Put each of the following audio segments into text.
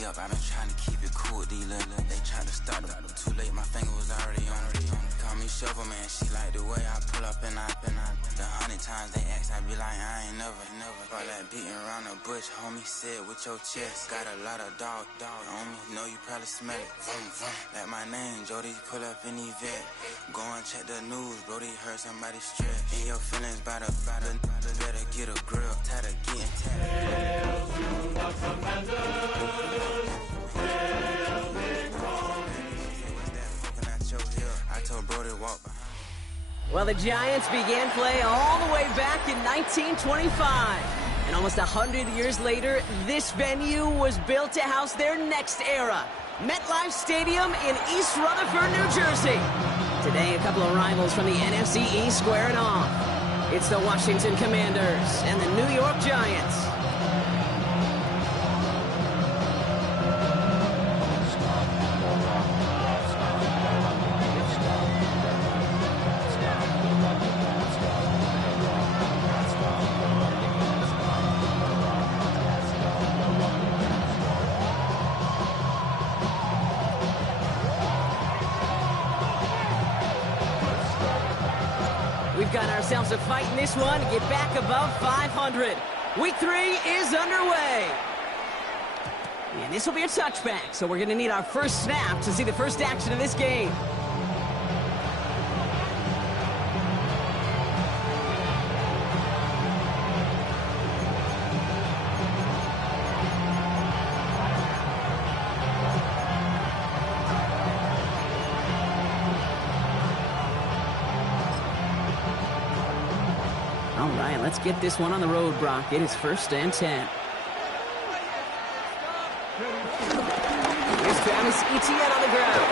me up. I've been trying to keep it cool with these little. They tried to start them. Too late, my finger was already on it. Call me Shovel Man, she like the way I pull up and I. The 100 times they ask, I be like, I ain't never. All that beating around the bush, homie, said with your chest. Got a lot of dog on me, know you probably smell it. Vroom, vroom. Like my name, Jody, pull up in the vet. Go and check the news, Brody heard somebody stress. In your feelings by the better get a grill. Tired of getting tatted. Hail to the Commanders, hail victory. What's that poking at your hill? I told Brody walk behind. Well, the Giants began play all the way back in 1925. And almost 100 years later, this venue was built to house their next era. MetLife Stadium in East Rutherford, New Jersey. Today, a couple of rivals from the NFC East squaring off. It's the Washington Commanders and the New York Giants. We've got ourselves a fight in this one to get back above 500. Week 3 is underway. And this will be a touchback, so we're going to need our first snap to see the first action of this game. All right, let's get this one on the road, Brock. It is 1st and 10. Here's Travis Etienne on the ground.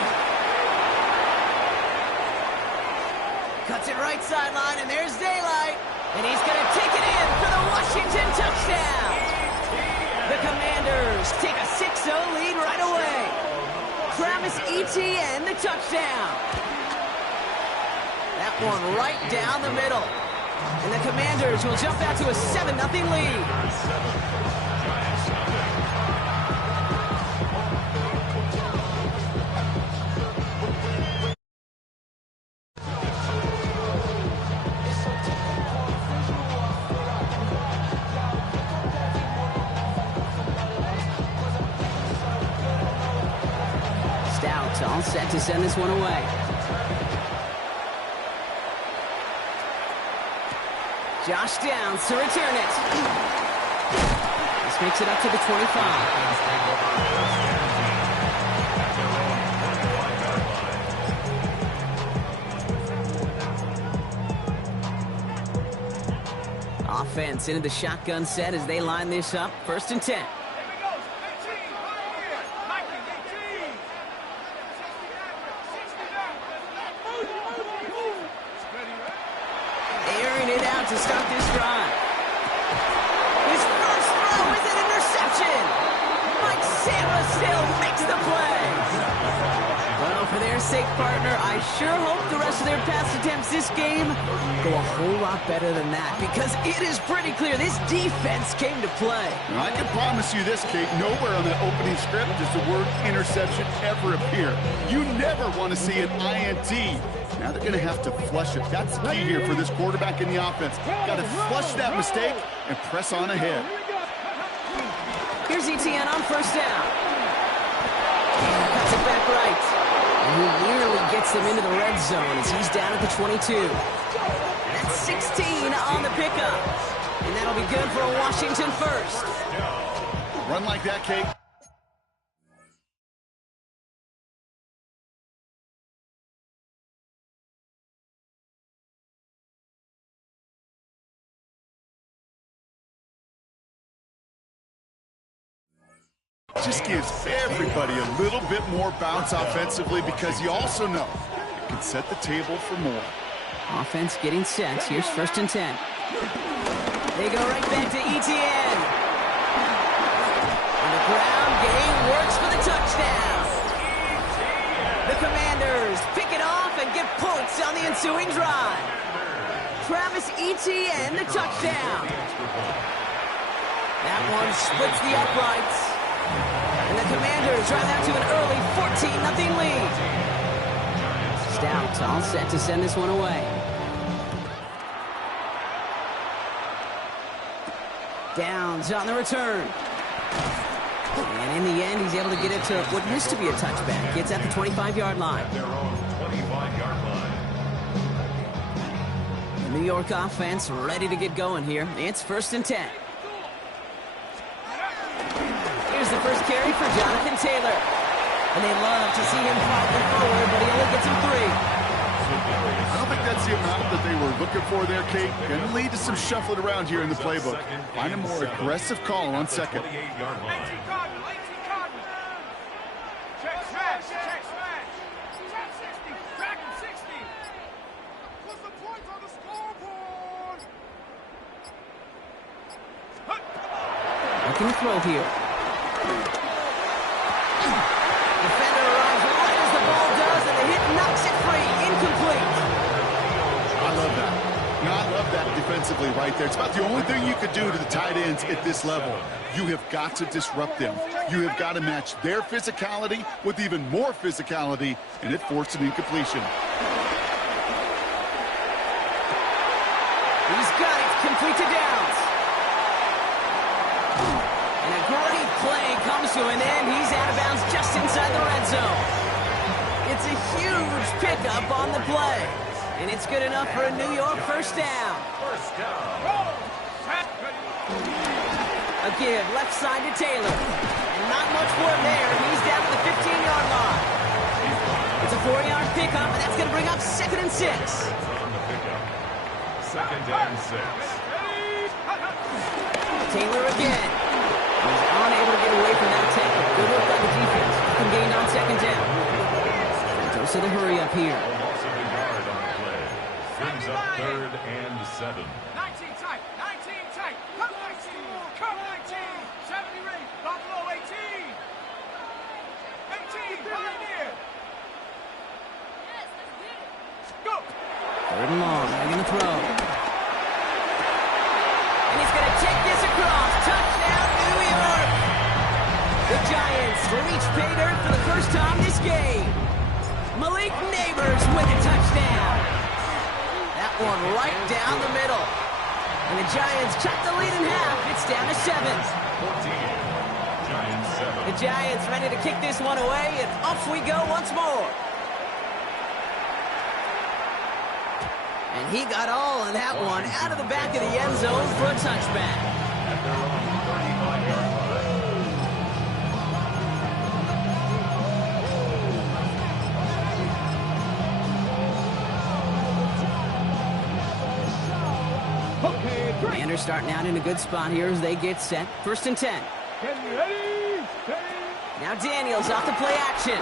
Cuts it right sideline, and there's daylight. And he's going to take it in for the Washington touchdown. The Commanders take a 6-0 lead right away. Travis Etienne, the touchdown. That one right down the middle. And the Commanders will jump out to a 7-0 lead. Stout all set to send this one away. Josh Downs to return it. This makes it up to the 25. Offense into the shotgun set as they line this up. 1st and 10. To start this drive. His first throw is an interception. Mike Samuel makes the play. Well, for their sake, partner, I sure hope the rest of their pass attempts this game go a whole lot better than that, because it is pretty clear this defense came to play. I can promise you this, Kate, nowhere on that opening script does the word interception ever appear. You never want to see an INT. Now they're going to have to flush it. That's key here for this quarterback in the offense. Got to flush that mistake and press on ahead. Here's Etienne on 1st down. Cuts it back right. And he nearly gets them into the red zone as he's down at the 22. That's 16 on the pickup. And that'll be good for a Washington first. Run like that, Kate. Just gives everybody a little bit more bounce offensively, because you also know it can set the table for more. Offense getting set. Here's 1st and 10. They go right back to Etienne. On the ground, game works for the touchdown. The Commanders pick it off and get points on the ensuing drive. Travis Etienne, the touchdown. That one splits the uprights. And the Commanders drive out to an early 14-0 lead. Stout all set to send this one away. Downs on the return. And in the end, he's able to get it to what used to be a touchback. Gets at the 25-yard line. Their own 25-yard line. The New York offense ready to get going here. It's 1st and 10. Here's the first carry for Jonathan Taylor. And they love to see him fighting forward, but he only gets him 3. I don't think that's the amount that they were looking for there, Kate. Going to lead to some shuffling around here in the playbook. Find a more aggressive call on second. 28-yard line. Check smash. Check 60. Track 60. What's the point on the scoreboard? Looking to throw here. Defender arrives right as the ball does, and the hit knocks it free. Incomplete. I love that. I love that defensively right there. It's about the only thing you could do to the tight ends at this level. You have got to disrupt them. You have got to match their physicality with even more physicality, and it forced an incompletion. He's got it. Complete to Downs. And a great play comes to an end. He's out of bounds just inside the red zone. It's a huge pickup on the play. And it's good enough for a New York first down. A give left side to Taylor. And not much more there. He's down to the 15-yard line. It's a 4-yard pickup, and that's going to bring up 2nd and 6. On the pickup. 2nd and 6. Taylor again. He's unable to get away from that tackle. Good work by the defense. Nothing gained on 2nd down. Goes to the hurry up here. Loss of the yard on the play. Brings up 3rd and 7. 19 tight. Come 19. 70 ring. Buffalo 18. 18. Pioneer. Go. 3rd and long. They're going to throw. And he's going to take this across. Touchdown, New York. The Giants reach pay dirt for the first time this game. Malik Neighbors with a touchdown. That one right down the middle. And the Giants cut the lead in half. It's down to 7. 14. Giants 7. The Giants ready to kick this one away, and off we go once more. And he got all of that one out of the back of the end zone for a touchback. At their own 35-yard line. Commanders starting out in a good spot here as they get set. 1st and 10. Now Daniels off the play action.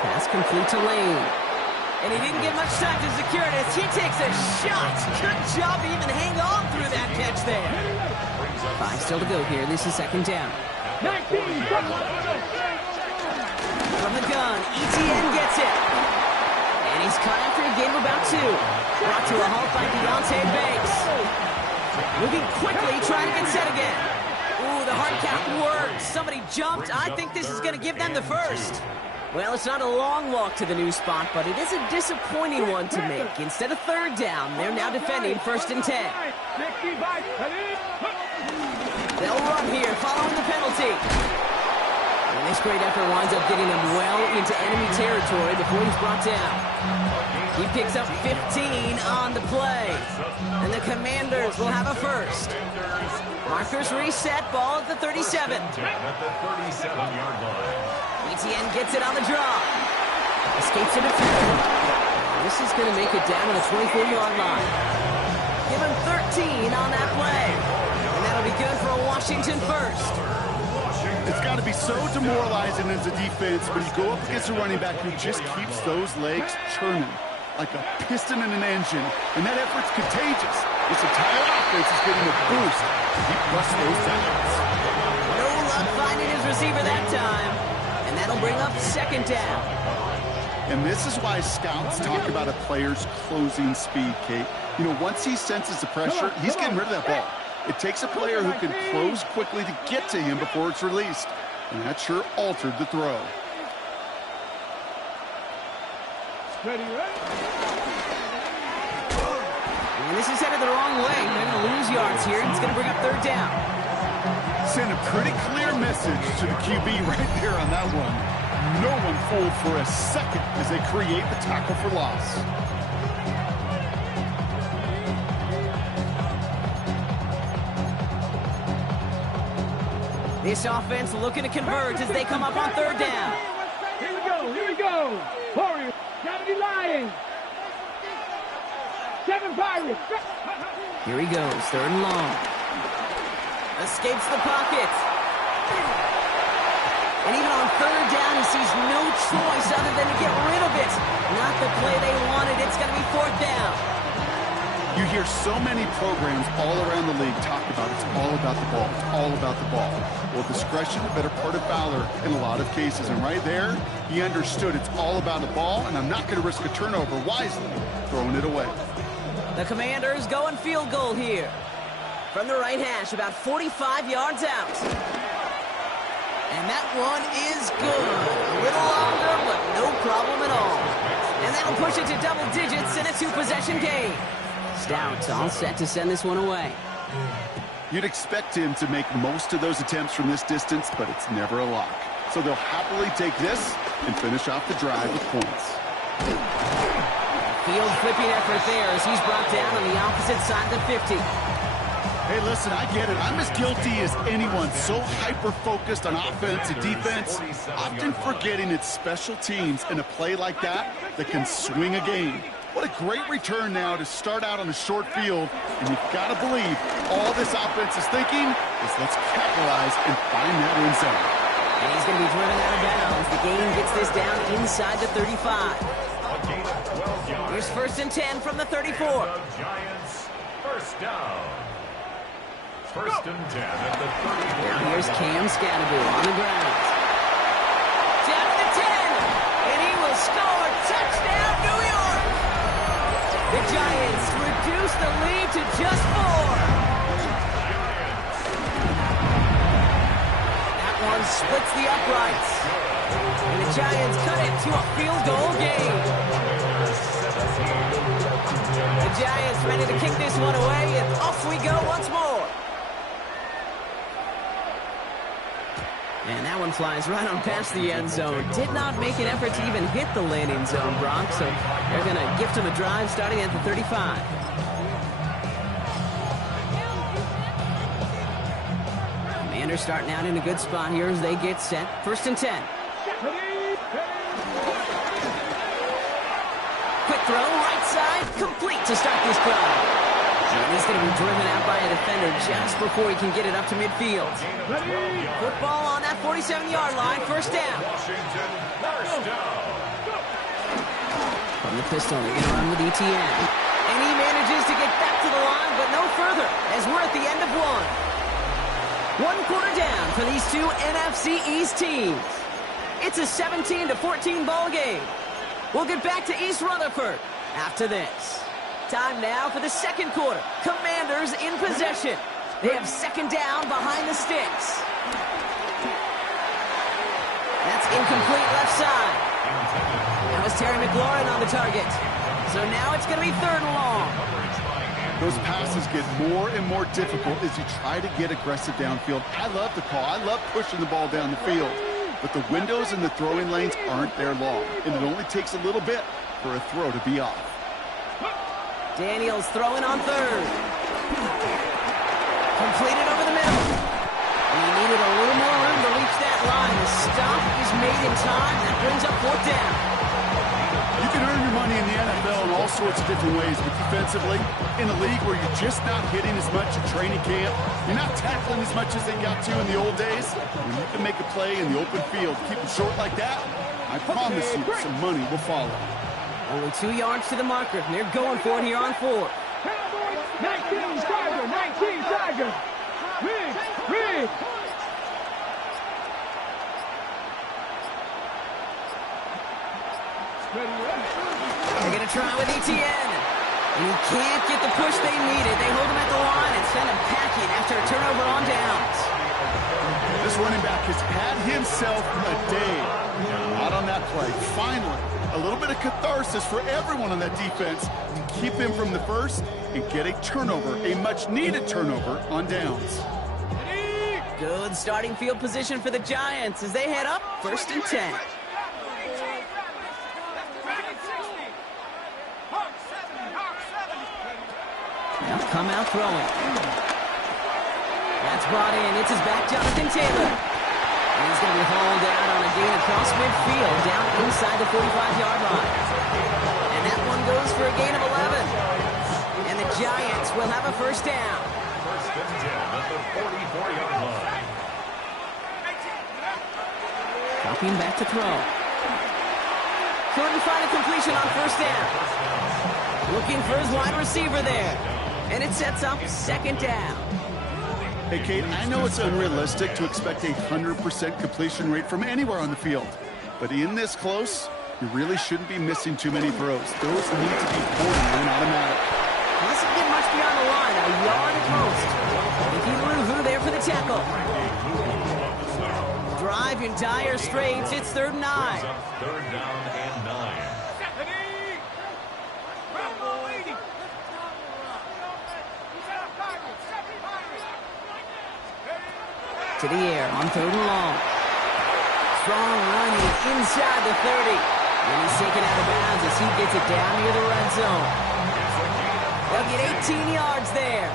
Pass complete to Lane. And he didn't get much time to secure it as he takes a shot. Good job to even hang on through that catch there. 5 still to go here. This is 2nd down. From the gun, ETN gets it. And he's caught after a gain of about 2. Brought to a halt by Deontay Banks. Moving quickly, trying to get set again. Ooh, the hard count worked. Somebody jumped. I think this is going to give them the first. Well, it's not a long walk to the new spot, but it is a disappointing one to make. Instead of 3rd down, they're now defending 1st and 10. They'll run here following the penalty. And this great effort winds up getting him well into enemy territory before he's brought down. He picks up 15 on the play. And the Commanders will have a first. Markers reset, ball at the 37. At the 37-yard line. ETN gets it on the draw. Escapes the defender. This is going to make it down to the 24-yard line. Give him 13 on that play. And that'll be good for a Washington first. It's got to be so demoralizing as a defense when you go up against a running back who just keeps those legs churning like a piston in an engine, and that effort's contagious. This entire offense is getting a boost. He busts those tackles. No luck finding his receiver that time, and that'll bring up 2nd down. And this is why scouts talk about a player's closing speed, Kate. You know, once he senses the pressure, he's getting rid of that ball. It takes a player who can close quickly to get to him before it's released, and that sure altered the throw. Ready, ready. And this is headed the wrong way. They're going to lose yards here. It's going to bring up third down. Send a pretty clear message to the QB right there on that one. No one fooled for a second as they create the tackle for loss. This offense looking to converge as they come up on third down. Here we go, here we go. Warriors, gotta be Lions. 7 Pirates. Here he goes, third and long. Escapes the pocket. And even on third down, he sees no choice other than to get rid of it. Not the play they wanted. It's going to be fourth down. You hear so many programs all around the league talk about it's all about the ball. It's all about the ball. Well, discretion, a better part of valor in a lot of cases. And right there, he understood it's all about the ball, and I'm not going to risk a turnover wisely, throwing it away. The Commanders going field goal here. From the right hash, about 45 yards out. And that one is good. A little longer, but no problem at all. And that'll push it to double digits in a 2-possession game. Stout all set to send this one away. You'd expect him to make most of those attempts from this distance, but it's never a lock. So they'll happily take this and finish off the drive with points. Field flipping effort there as he's brought down on the opposite side of the 50. Hey, listen, I get it. I'm as guilty as anyone. So hyper-focused on offense and defense, often forgetting it's special teams in a play like that can swing a game. What a great return now to start out on a short field. And you've got to believe all this offense is thinking is let's capitalize and find that end zone. And he's going to be driven out of bounds. The game gets this down inside the 35. Here's first and 10 from the 34. Giants, first down. First and 10 at the 34. Now here's Cam Scatterbill on the ground. Down to the 10. And he will score. Touchdown, New York. The Giants reduce the lead to just 4. That one splits the uprights. And the Giants cut it to a field goal game. The Giants ready to kick this one away, and off we go once more. And that one flies right on past the end zone. Did not make an effort to even hit the landing zone, Brock, so they're going to gift him a drive starting at the 35. Commanders starting out in a good spot here as they get set. First and 10. Quick throw, right side, complete to start this drive. And he's going to be driven out by a defender just before he can get it up to midfield. Football on that 47-yard line, first down. From the pistol, they're going to run with ETN. And he manages to get back to the line, but no further, as we're at the end of one. 1 quarter down for these two NFC East teams. It's a 17-14 ball game. We'll get back to East Rutherford after this. Time now for the second quarter. Commanders in possession. They have second down behind the sticks. That's incomplete left side. That was Terry McLaurin on the target. So now it's going to be third and long. Those passes get more and more difficult as you try to get aggressive downfield. I love the call. I love pushing the ball down the field. But the windows in the throwing lanes aren't there long. And it only takes a little bit for a throw to be off. Daniels throwing on third. Completed over the middle. And he needed a little more room to reach that line. The stop is made in time. That brings up fourth down. You can earn your money in the NFL in all sorts of different ways, but defensively, in a league where you're just not hitting as much at training camp, you're not tackling as much as they got to in the old days, when you can make a play in the open field, keep it short like that, I promise you some money will follow. Only 2 yards to the marker, and they're going for it here on fourth. 19 Tiger, 19 Tiger. Rig. They're going to try with ETN. And he can't get the push they needed. They hold him at the line and send him packing after a turnover on downs. This running back has had himself a day. Not on that play. Finally, a little bit of catharsis for everyone on that defense to keep him from the first and get a turnover, a much-needed turnover on downs. Good starting field position for the Giants as they head up 1st and 10. They'll come out throwing. That's brought in. It's his back, Jonathan Taylor. And he's going to be hauled out on a gain across midfield, down inside the 45-yard line. And that one goes for a gain of 11. And the Giants will have a first down. 1st and 10 at the 44-yard line. Dropping back to throw. Couldn't find a completion on first down. Looking for his wide receiver there. And it sets up 2nd down. Hey, Kate, I know it's unrealistic to expect a 100% completion rate from anywhere on the field. But in this close, you really shouldn't be missing too many throws. Those need to be borderline automatic. Doesn't get much beyond the line, a yard at most. Ikiluvu there for the tackle. Drive in dire straits, it's 3rd and 9. 3rd down and 9. To the air on 3rd and long. Strong running inside the 30. And he's taken out of bounds as he gets it down near the red zone. They'll get 18 yards there.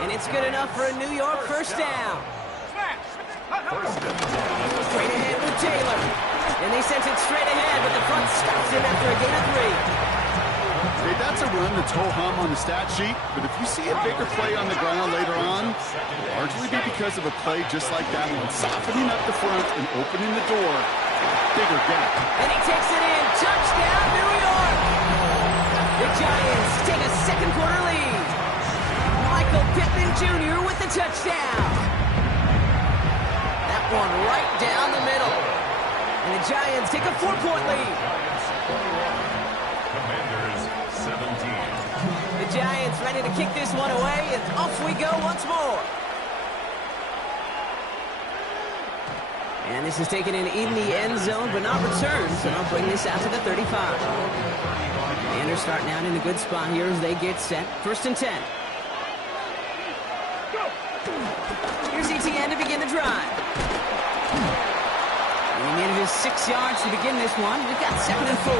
And it's good enough for a New York first down. Straight ahead with Taylor. And they sent it straight ahead, but the front stops him after a gain of 3. Hey, that's a run that's ho-hum on the stat sheet, but if you see a bigger play on the ground later on, it'll largely be because of a play just like that one, softening up the front and opening the door. Bigger gap. And he takes it in. Touchdown, New York! The Giants take a 2nd quarter lead. Michael Pittman Jr. with the touchdown. That one right down the middle. And the Giants take a 4-point lead. Commanders 17. The Giants ready to kick this one away, and off we go once more. And this is taken in the end zone, but not returned, so they'll bring this out to the 35. Commanders starting out in a good spot here as they get set. 1st and 10. Here's Etienne to begin the drive. And he manages 6 yards to begin this one. We've got 2nd and 4.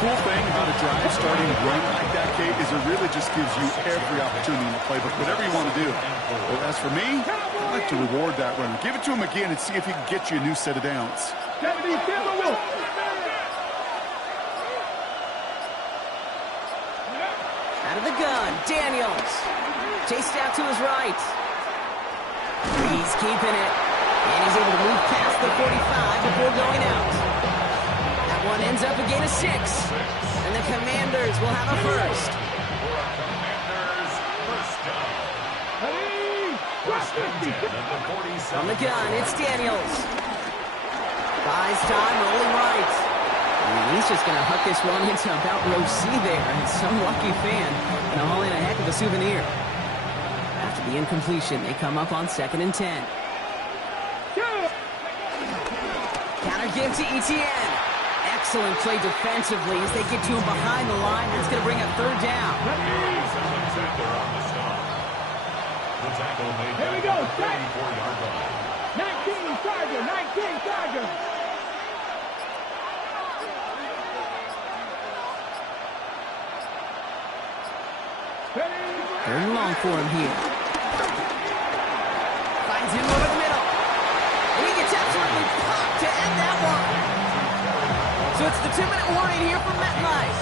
Cool thing about a drive starting run like that, Kate, is it really just gives you every opportunity in the playbook, whatever you want to do. Well, as for me, I like to reward that runner. Give it to him again and see if he can get you a new set of downs. Out of the gun, Daniels. Chased out to his right. He's keeping it. And he's able to move past the 45 before going out. That one ends up a gain of 6. And the Commanders will have a first. Commanders first down. 1st and 10 at the 47. From the gun, it's Daniels. Buys time, rolling right. And he's just going to huck this one into about row C there. And some lucky fan going to haul in a heck of a souvenir. After the incompletion, they come up on 2nd and 10. Counter give to Etienne. Excellent play defensively as they get to him behind the line. That's going to bring up 3rd down. The tackle made here we go. 34-yard line. 19 Charger, 19 Charger. Third and long for him here. Finds him over the middle. And he gets absolutely popped to end that one. So it's the 2-minute warning here from MetLife.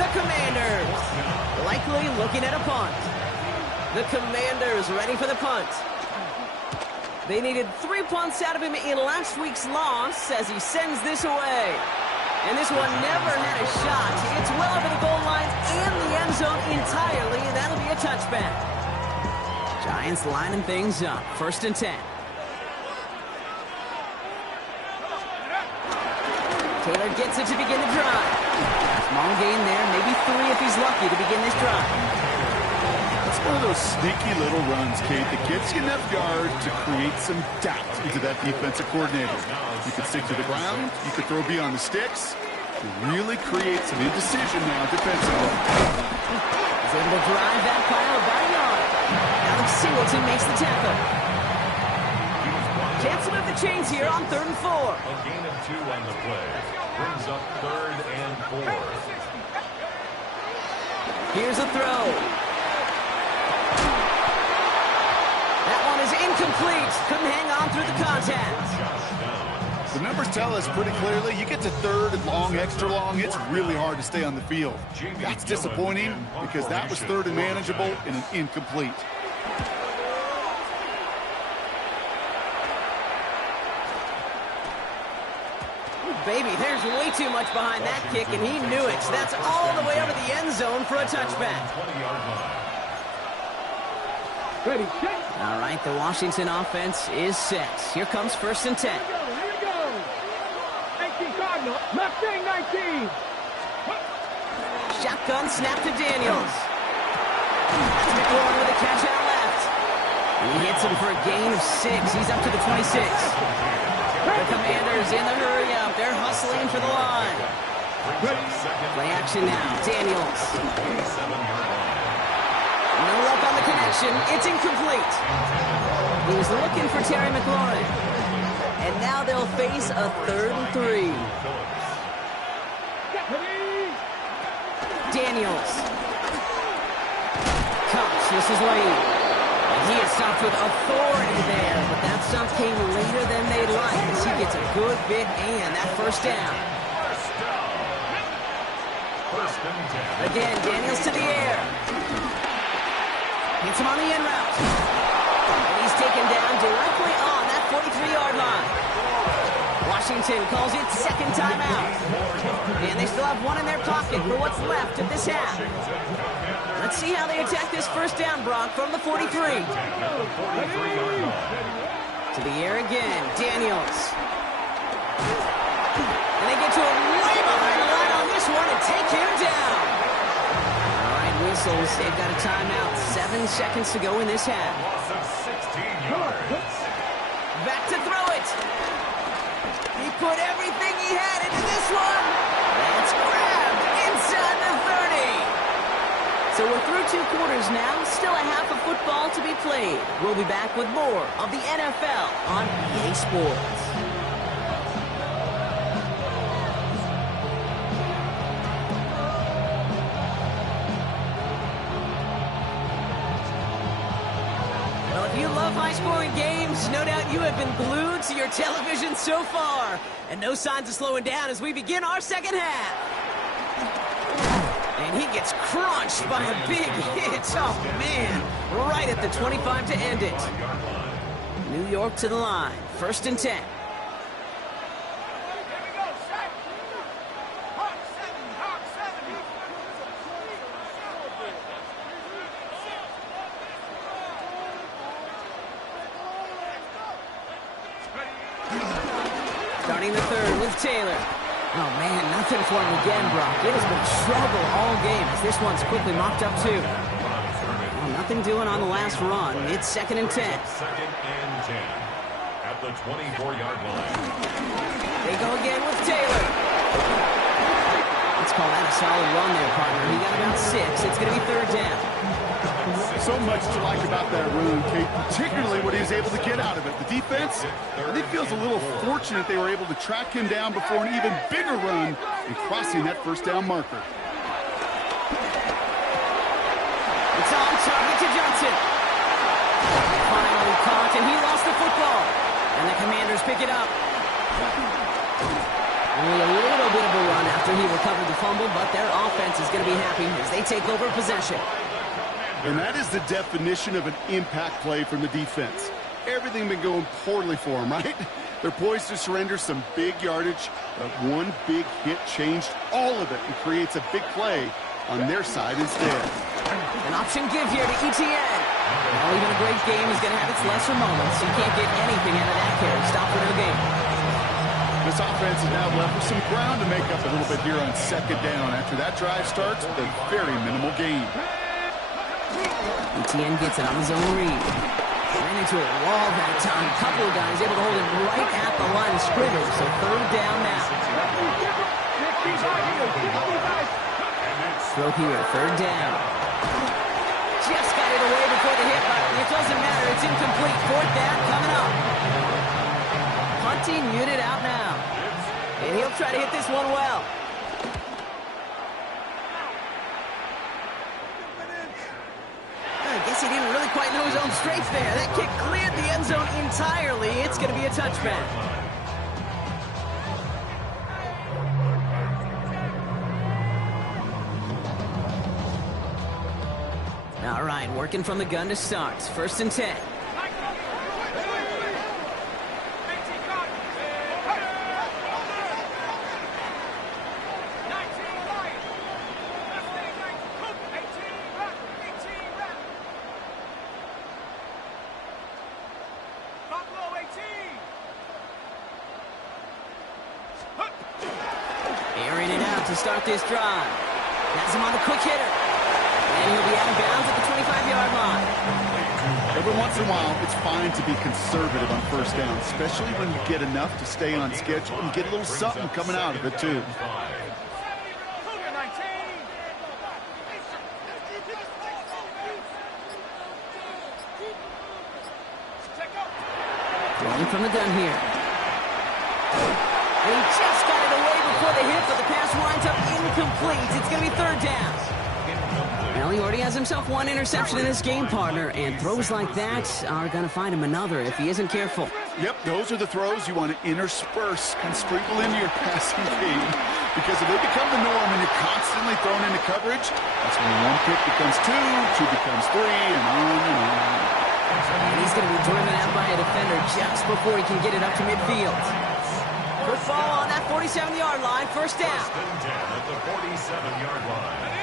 The Commanders likely looking at a punt. The Commanders ready for the punt. They needed 3 punts out of him in last week's loss as he sends this away. And this one never had a shot. It's well over the goal line and the end zone entirely, and that'll be a touchback. Giants lining things up. 1st and 10. Taylor gets it to begin the drive. Small gain there, maybe 3 if he's lucky to begin this drive. It's one of those sneaky little runs, Kate, that gets you enough yards to create some doubt into that defensive coordinator. You can stick to the ground, you can throw beyond the sticks, you really create some indecision now defensively. He's able to drive that pile about a yard. Alex Singleton makes the tackle. Chance to move the chains here on 3rd and 4. A gain of 2 on the play. Brings up 3rd and 4. Here's a throw. That one is incomplete. Couldn't hang on through the contact. The numbers tell us pretty clearly, you get to 3rd and long, extra long, it's really hard to stay on the field. That's disappointing because that was 3rd and manageable and an incomplete. Baby, there's way too much behind that kick, and he knew it. That's all the way over the end zone for a touchback. Ready, set. All right, the Washington offense is set. Here comes 1st and 10. Here we go. 19 Cardinal, left wing 19. Shotgun snap to Daniels. That's McLaurin with a catch out left. He hits him for a gain of 6. He's up to the 26. The Commanders in the hurry up. They're hustling for the line. Play action now. Daniels. No luck on the connection. It's incomplete. He was looking for Terry McLaurin. And now they'll face a 3rd and 3. Daniels. Comes. This is late. He is stopped with authority there, but that stop came later than they'd like as he gets a good bit and that 1st down. Again, Daniels to the air. Hits him on the end route. And he's taken down directly on that 43-yard line. Washington calls it 2nd timeout. And they still have 1 in their pocket for what's left of this half. Let's see how they attack this 1st down, Brock, from the 43. To the air again, Daniels. And they get to him way behind the line on this one and take him down. All right, whistles. They've got a timeout. 7 seconds to go in this half. Back to throw it. He put everything he had into this one. It's grabbed inside the 30. So we're through 2 quarters now. Still a half of football to be played. We'll be back with more of the NFL on EA Sports. Well, if you love high-scoring games, no doubt you have been glued to your television so far. And no signs of slowing down as we begin our 2nd half. And he gets crunched by a big hit. Oh, man. Right at the 25 to end it. New York to the line. 1st and 10. Starting the 3rd with Taylor. Oh, man, nothing for him again, Brock. It has been a struggle all game as this one's quickly mopped up, too. Well, nothing doing on the last run. It's 2nd and 10. 2nd and 10 at the 24-yard line. They go again with Taylor. Let's call that a solid run there, partner. He got about 6. It's going to be 3rd down. So much to like about that run, Kate, particularly what he was able to get out of it. The defense, I think, feels a little fortunate they were able to track him down before an even bigger run and crossing that 1st down marker. It's on target to Johnson. Finally caught, and he lost the football. And the Commanders pick it up. Only a little bit of a run after he recovered the fumble, but their offense is going to be happy as they take over possession. And that is the definition of an impact play from the defense. Everything been going poorly for them, right? They're poised to surrender some big yardage, but one big hit changed all of it and creates a big play on their side instead. An option give here to ETN. Well, even a great game is going to have its lesser moments. You can't get anything out of that carry. Stop for no gain. This offense is now left with some ground to make up a little bit here on second down. After that drive starts with a very minimal gain. Etienne gets it on his own read. Ran into a wall that time. A couple of guys able to hold him right at the line of scrimmage. So third down now. Throw here, third down. Just got it away before the hit, but it doesn't matter. It's incomplete. Fourth down coming up. Punting unit out now. And he'll try to hit this one well. I guess he didn't really quite know his own strength there. That kick cleared the end zone entirely. It's going to be a touchback. All right, working from the gun to start. First and 10. Airing it out to start this drive. Has him on the quick hitter. And he'll be out of bounds at the 25-yard line. Every once in a while, it's fine to be conservative on first down, especially when you get enough to stay on schedule and get a little something coming out of it, too. Throwing from the gun here. And he just got it away before the hit, but the pass winds up incomplete. It's going to be third down. Well, he already has himself one interception in this game, partner, and throws like that are going to find him another if he isn't careful. Yep, those are the throws you want to intersperse and sprinkle into your passing game, because if they become the norm and you're constantly thrown into coverage, that's when one pick becomes two, two becomes three, and on and on. And he's going to be driven out by a defender just before he can get it up to midfield. Football on that 47-yard line, first down. First and 10 at the 47-yard line.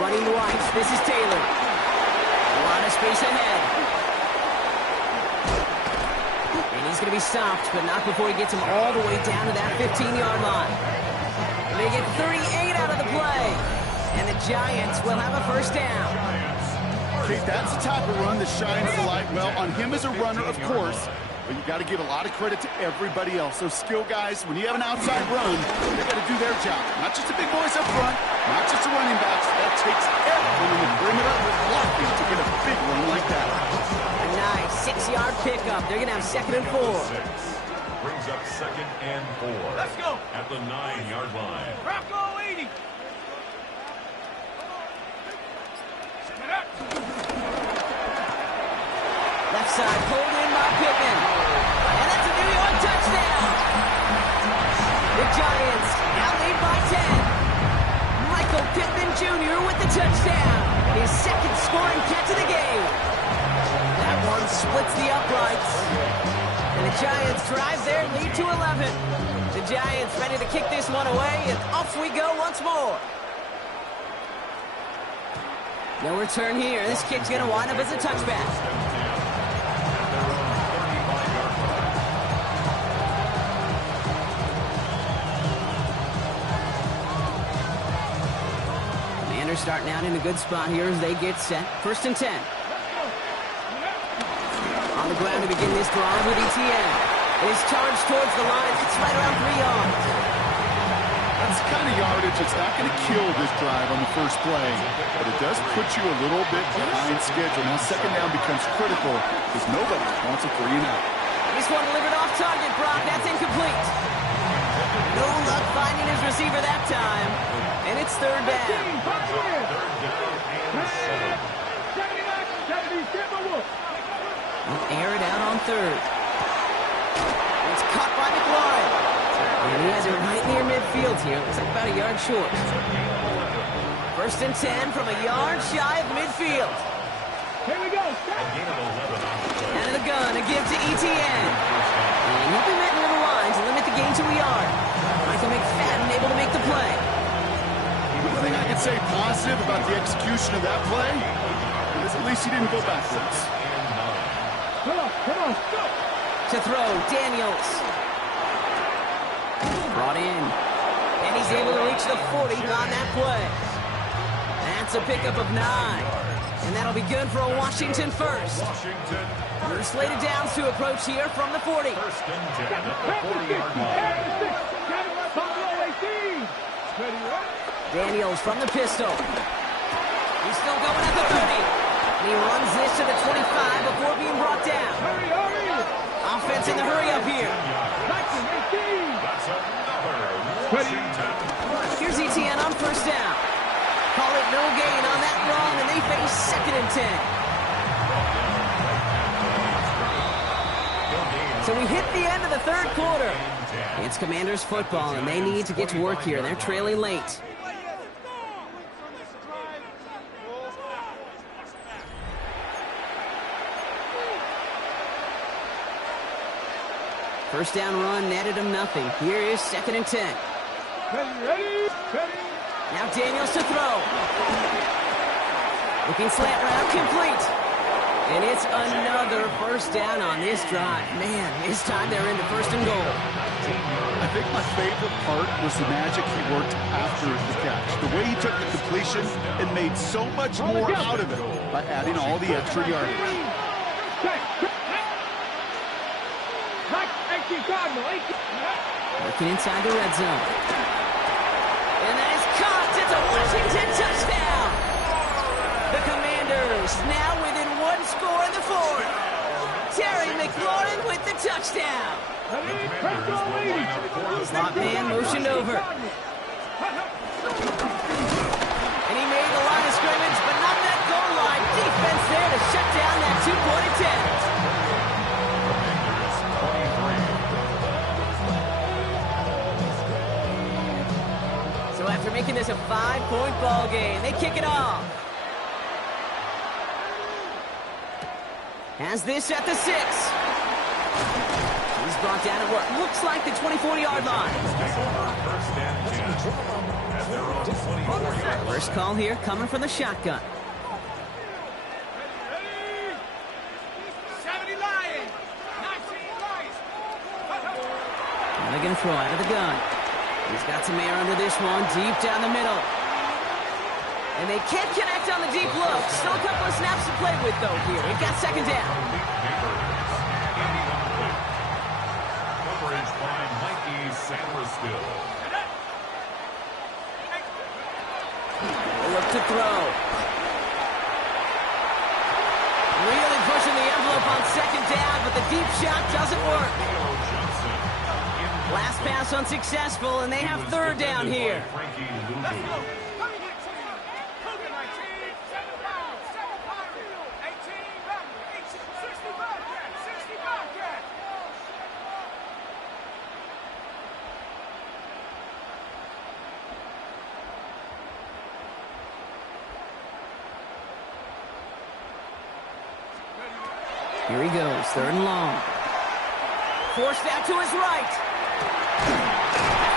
Running right, this is Taylor. A lot of space ahead. And he's going to be stopped, but not before he gets him all the way down to that 15-yard line. And they get 38 out of the play. And the Giants will have a first down. Okay, that's the type of run that shines the light well on him as a runner, of course, but you got to give a lot of credit to everybody else. Those skill guys, when you have an outside run, they got to do their job. Not just the big boys up front, not just the running backs. That takes everyone in the perimeter with blocking to get a big run like that. A nice 6-yard pickup. They're going to have second and 4. Brings up second and 4. Let's go. At the 9-yard line. Rocco 80. Left side, pulled in by Pittman. And that's a New York touchdown. The Giants now lead by 10. Michael Pittman Jr. with the touchdown. His second scoring catch of the game. That one splits the uprights. And the Giants drive their lead to 11. The Giants ready to kick this one away, and off we go once more. No return here. This kick's going to wind up as a touchback. Commanders starting out in a good spot here as they get set. First and 10. On the ground to begin this drive with Etienne. It is charged towards the line. It's right around 3 yards. That's the kind of yardage that's not going to kill this drive on the first play, but it does put you a little bit behind schedule. Now second down becomes critical because nobody wants a 3 and out. This one delivered off target, Brock. That's incomplete. No luck finding his receiver that time, and it's third down. We'll air it out on third. It's caught by McLaurin. And he has it right near midfield here. Looks like about a yard short. First and 10 from a yard shy of midfield. Here we go. Out of the gun, a give to Etienne. And he'll be met near the line to limit the gain to a yard. Michael McFadden able to make the play. One thing I can say positive about the execution of that play is at least he didn't go backwards. Come on, go. To throw, Daniels. Brought in. And he's able to reach the 40 on that play. That's a pickup of 9. And that'll be good for a Washington first. Washington. We're slated downs to approach here from the 40. First and 10 at the 40-yard line. Daniels from the pistol. He's still going at the 30. And he runs this to the 25 before being brought down. Offense in the hurry up here. That's another Washington. Here's ETN on first down. Call it no gain on that run, and they face 2nd and 10. So we hit the end of the 3rd quarter. It's Commanders football, and they need to get to work here. They're trailing late. First down run netted him nothing. Here is 2nd and 10. Now Daniels to throw. Looking slant route, complete. And it's another first down on this drive. Man, this time they're into 1st and goal. I think my favorite part was the magic he worked after the catch. The way he took the completion and made so much more out of it by adding all the extra yardage. Working inside the red zone. And that is caught. It's a Washington touchdown. The Commanders now within 1 score in the 4th. Terry McLaurin with the touchdown. Slot man motioned over. And he made the line of scrimmage, but not that goal line. Defense there to shut down that 2-point attempt. So after making this a 5-point ball game, they kick it off. Has this at the 6. He's brought down at what looks like the 24-yard line. First call here coming from the shotgun. 70 Lions, 19 Lions. Now they're going to throw out of the gun. He's got some air under this one, deep down the middle. And they can't connect on the deep look. Still a couple of snaps to play with, though, here. We've got 2nd down. Coverage by Mikey Samuelstill. Look to throw. Really pushing the envelope on 2nd down, but the deep shot doesn't work. Last pass unsuccessful, and they have 3rd down here. Here he goes, 3rd and long. Forced out to his right.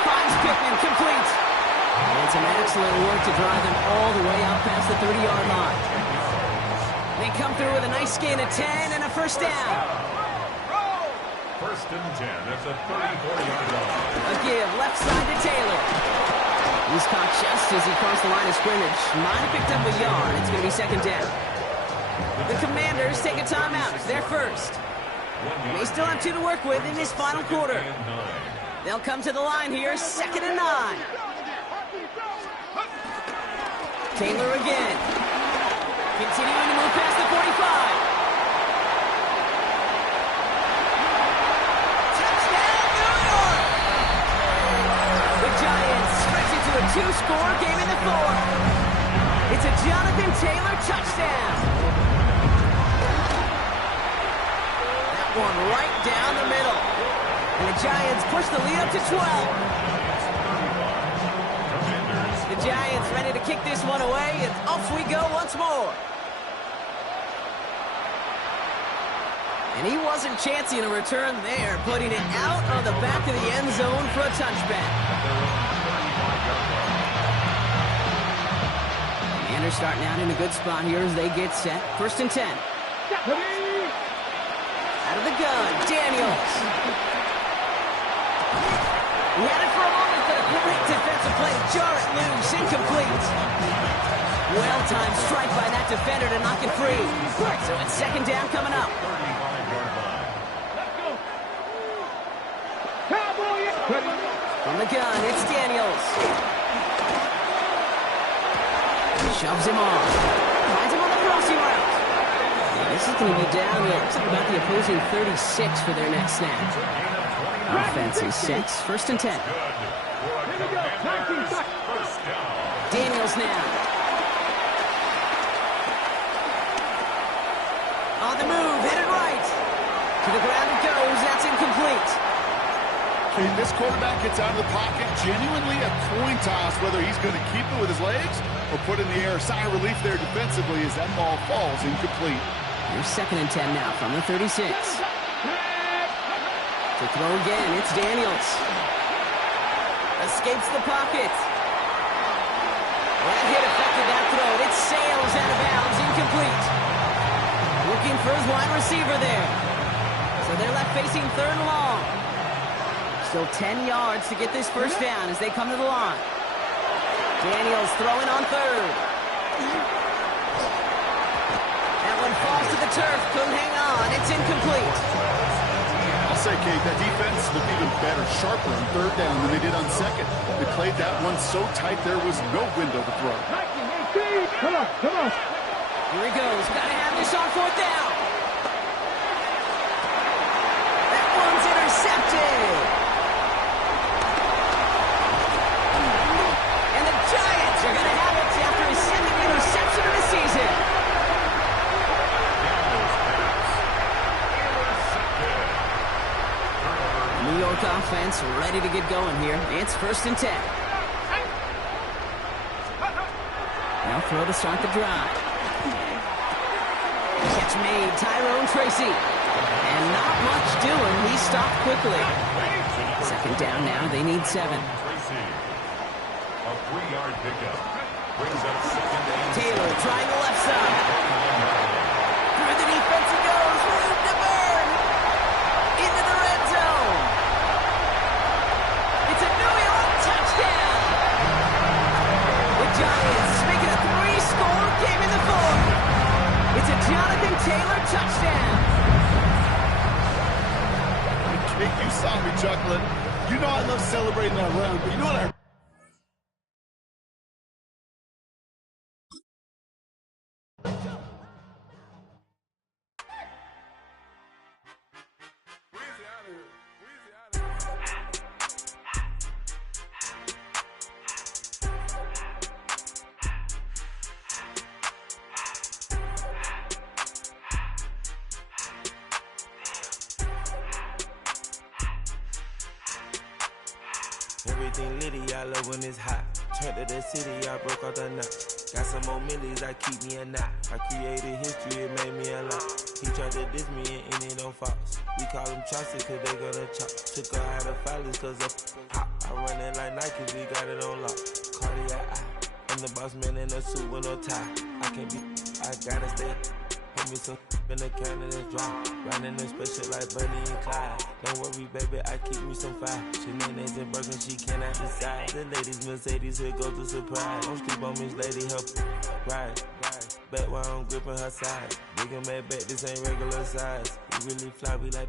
Finds Pittman, complete. And some excellent work to drive them all the way out past the 30-yard line. They come through with a nice gain of 10 and a first down. 1st and 10 at the 34-yard line. A give, left side to Taylor. He's caught just as he crossed the line of scrimmage. Might have picked up a yard. It's going to be 2nd down. The Commanders take a timeout. They're first. They still have 2 to work with in this final quarter. They'll come to the line here, 2nd and 9. Taylor again. Continuing to move past the 45. Touchdown, New York! The Giants stretch it to a 2-score game in the 4th. It's a Jonathan Taylor touchdown. One right down the middle. And the Giants push the lead up to 12. The Giants ready to kick this one away, and off we go once more. And he wasn't chancing a return there, putting it out of the back of the end zone for a touchback. Commanders starting out in a good spot here as they get set. 1st and 10. Out of the gun, Daniels. He had it for a moment, but a great defensive play to jar it loose, incomplete. Well-timed strike by that defender to knock it free. So it's second down coming up. 35-yard line. From the gun, it's Daniels. Shoves him off. Finds him on the crossing route. This is going to be down at about the opposing 36 for their next snap. Offense is 6, first and 10. Daniels now. On the move, headed right. To the ground it goes, that's incomplete. Okay, this quarterback gets out of the pocket, genuinely a coin toss whether he's going to keep it with his legs or put in the air. Sigh of relief there defensively as that ball falls incomplete. Here's second and 10 now from the 36. To throw again, it's Daniels. Escapes the pocket. That hit affected that throw. It sails out of bounds, incomplete. Looking for his wide receiver there. So they're left facing third and long. Still 10 yards to get this first down as they come to the line. Daniels throwing on third. That one falls to the turf. Couldn't hang on. It's incomplete. I'll say, Kate, that defense looked even better, sharper on third down than they did on second. They played that one so tight there was no window to throw. Come on. Here he goes. Got to have this on fourth down. That one's intercepted. And the Giants are going to have it after his second interception of the season. New York offense ready to get going here. It's first and 10. Now throw to start the drive. Catch made, Tyrone Tracy. And not much doing. He stopped quickly. Second down now. They need 7. Tracy. A 3-yard pickup. Brings up second and Taylor trying the left side. Through the defense he goes. Room to burn. Into the red zone. It's a New York touchdown. The Giants making a 3-score game in the fourth. It's a Jonathan Taylor touchdown. Kate, you saw me chuckling. You know I love celebrating that run, but you know what I... Everything litty, I love when it's hot. Turned to the city, I broke out the knot. Got some more millies, I keep me a knot. I created history, it made me a lot. He tried to diss me and ended on Fox. We call them Chaucer cause they gonna chop. Took her out of filers cause of hot. I run it like Nike, we got it on lock. Cardiac eye. I'm the boss man in a suit with no tie. I can't be, I gotta stay. Put me some in the can and it's dry. Riding in special like Bunny and Clyde. Don't worry, baby, I keep me some fire. Shenanigans and broken, she cannot decide. The ladies Mercedes, here goes the surprise. Don't sleep on Miss Lady, help ride. Back while I'm gripping her side. Big and mad back, this ain't regular size. We really fly, we like